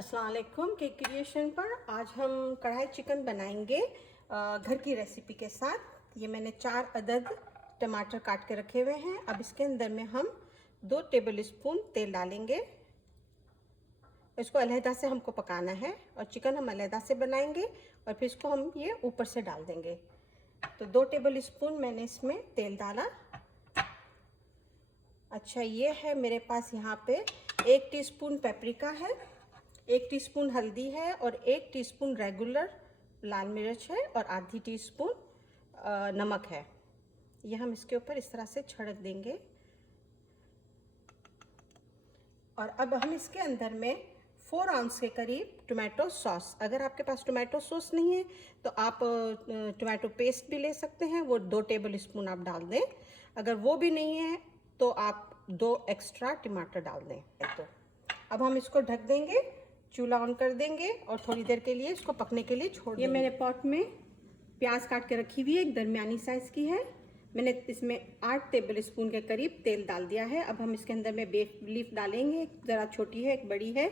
अस्सलाम वालेकुम। Cake creation पर आज हम कढ़ाई चिकन बनाएंगे घर की रेसिपी के साथ। ये मैंने 4 अदद टमाटर काट के रखे हुए हैं। अब इसके अंदर में हम 2 टेबल स्पून तेल डालेंगे। इसको अलहदा से हमको पकाना है और चिकन हम अलहदा से बनाएंगे और फिर इसको हम ये ऊपर से डाल देंगे। तो 2 टेबल स्पून मैंने इसमें तेल डाला। अच्छा, ये है मेरे पास यहाँ पे 1 टीस्पून पेपरिका है, 1 टीस्पून हल्दी है और 1 टीस्पून रेगुलर लाल मिर्च है और आधी टीस्पून नमक है। ये हम इसके ऊपर इस तरह से छिड़क देंगे। और अब हम इसके अंदर में 4 आउंस के करीब टोमेटो सॉस, अगर आपके पास टोमेटो सॉस नहीं है तो आप टोमेटो पेस्ट भी ले सकते हैं, वो 2 टेबल स्पून आप डाल दें। अगर वो भी नहीं है तो आप 2 एक्स्ट्रा टमाटर डाल दें। तो अब हम इसको ढक देंगे, चूल्हा ऑन कर देंगे और थोड़ी देर के लिए इसको पकने के लिए छोड़ देंगे। ये मेरे पॉट में प्याज काट के रखी हुई है, एक दरमियानी साइज़ की है। मैंने इसमें 8 टेबल स्पून के करीब तेल डाल दिया है। अब हम इसके अंदर में बे लीफ डालेंगे, ज़रा छोटी है, एक बड़ी है।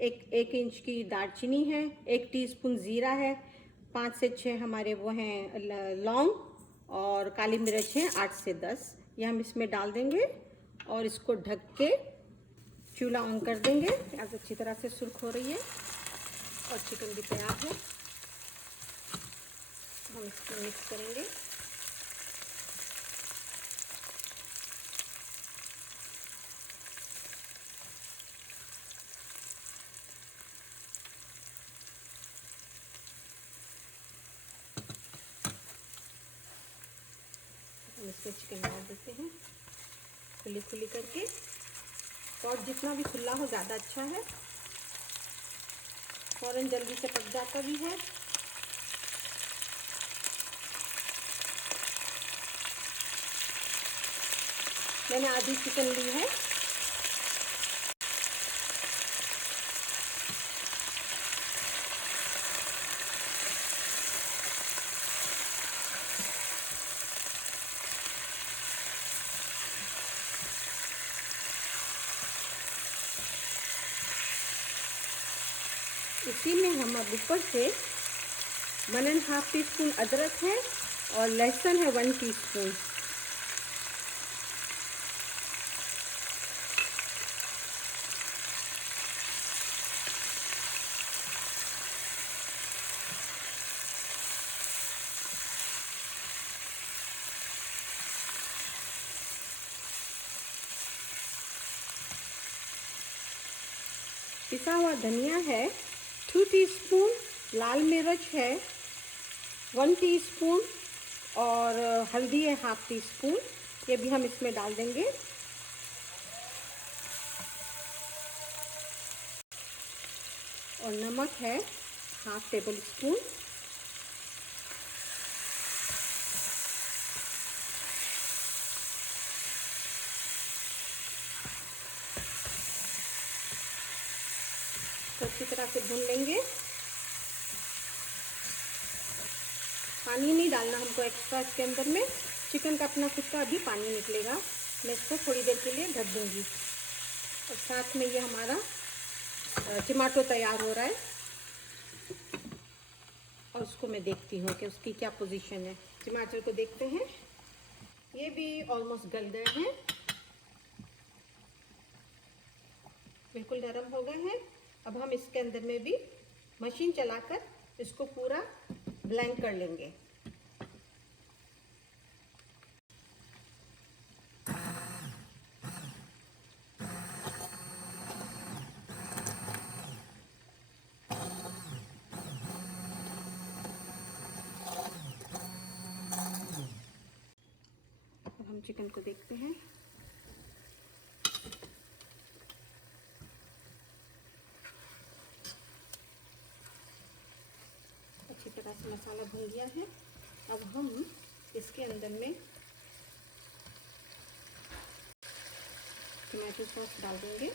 एक इंच की दालचीनी है, 1 टीस्पून ज़ीरा है, 5 से 6 हमारे वो हैं लौंग और काली मिर्च हैं 8 से 10। ये हम इसमें डाल देंगे और इसको ढक के चूल्हा ऑन कर देंगे। प्याज अच्छी तरह से सुर्ख हो रही है और चिकन भी तैयार है। हम इसको मिक्स करेंगे। हम इसमें चिकन डाल देते हैं खुली खुली करके। और जितना भी खुला हो ज़्यादा अच्छा है, फ़ौरन जल्दी से पक जाता भी है। मैंने आधी चिकन ली है। इसी में हम अब ऊपर से 1.5 टीस्पून अदरक है और लहसुन है 1 टीस्पून। पिसा हुआ धनिया है 2 टीस्पून, लाल मिर्च है 1 टीस्पून और हल्दी है 1/2 टीस्पून। ये भी हम इसमें डाल देंगे। और नमक है 1/2 टेबल स्पून। तो अच्छी तरह से भून लेंगे। पानी नहीं डालना हमको एक्स्ट्रा इसके अंदर में, चिकन का अपना खुद का अभी पानी निकलेगा। मैं इसको थोड़ी देर के लिए ढक दूँगी। और साथ में ये हमारा टमाटो तैयार हो रहा है और उसको मैं देखती हूँ कि उसकी क्या पोजीशन है। टमाटर को देखते हैं, ये भी ऑलमोस्ट गल गए हैं, बिल्कुल नरम हो गए हैं। अब हम इसके अंदर में भी मशीन चलाकर इसको पूरा ब्लेंड कर लेंगे। अब हम चिकन को देखते हैं। अच्छी तरह से मसाला भून गया है। अब हम इसके अंदर में टमाटो सॉस डाल देंगे।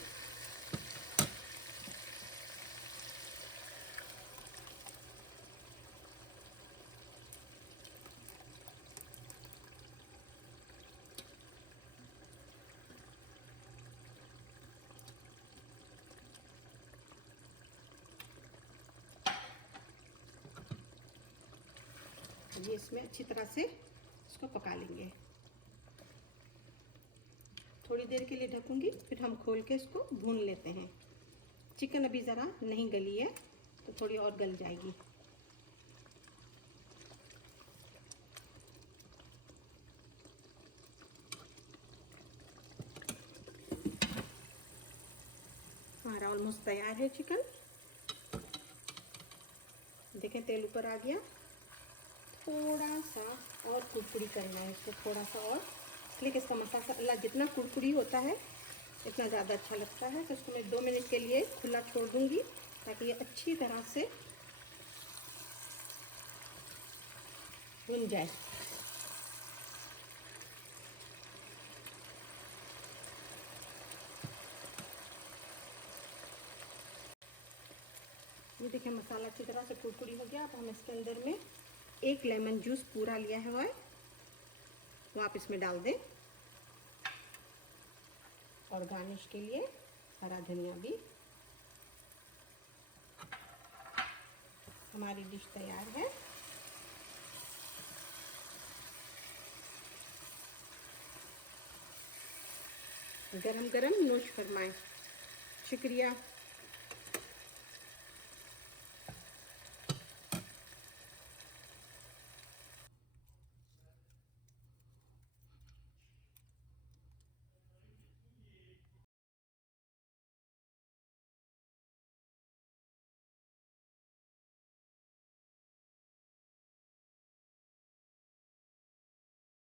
ये इसमें अच्छी तरह से इसको पका लेंगे। थोड़ी देर के लिए ढकूंगी, फिर हम खोल के इसको भून लेते हैं। चिकन अभी ज़रा नहीं गली है, तो थोड़ी और गल जाएगी। हमारा ऑलमोस्ट तैयार है चिकन। देखें तेल ऊपर आ गया। थोड़ा सा और कुरकुरी करना है इसको, थोड़ा सा और, इसलिए कि इसका मसाला जितना कुरकुरी होता है इतना ज़्यादा अच्छा लगता है। तो इसको मैं 2 मिनट के लिए खुला छोड़ दूँगी ताकि ये अच्छी तरह से भुन जाए। ये देखिए मसाला अच्छी तरह से कुरकुरी हो गया। अब हम इसके अंदर में 1 लेमन जूस पूरा लिया है वो आप इसमें डाल दें, और गार्निश के लिए हरा धनिया भी। हमारी डिश तैयार है। गरम गरम नोश फरमाएं। शुक्रिया।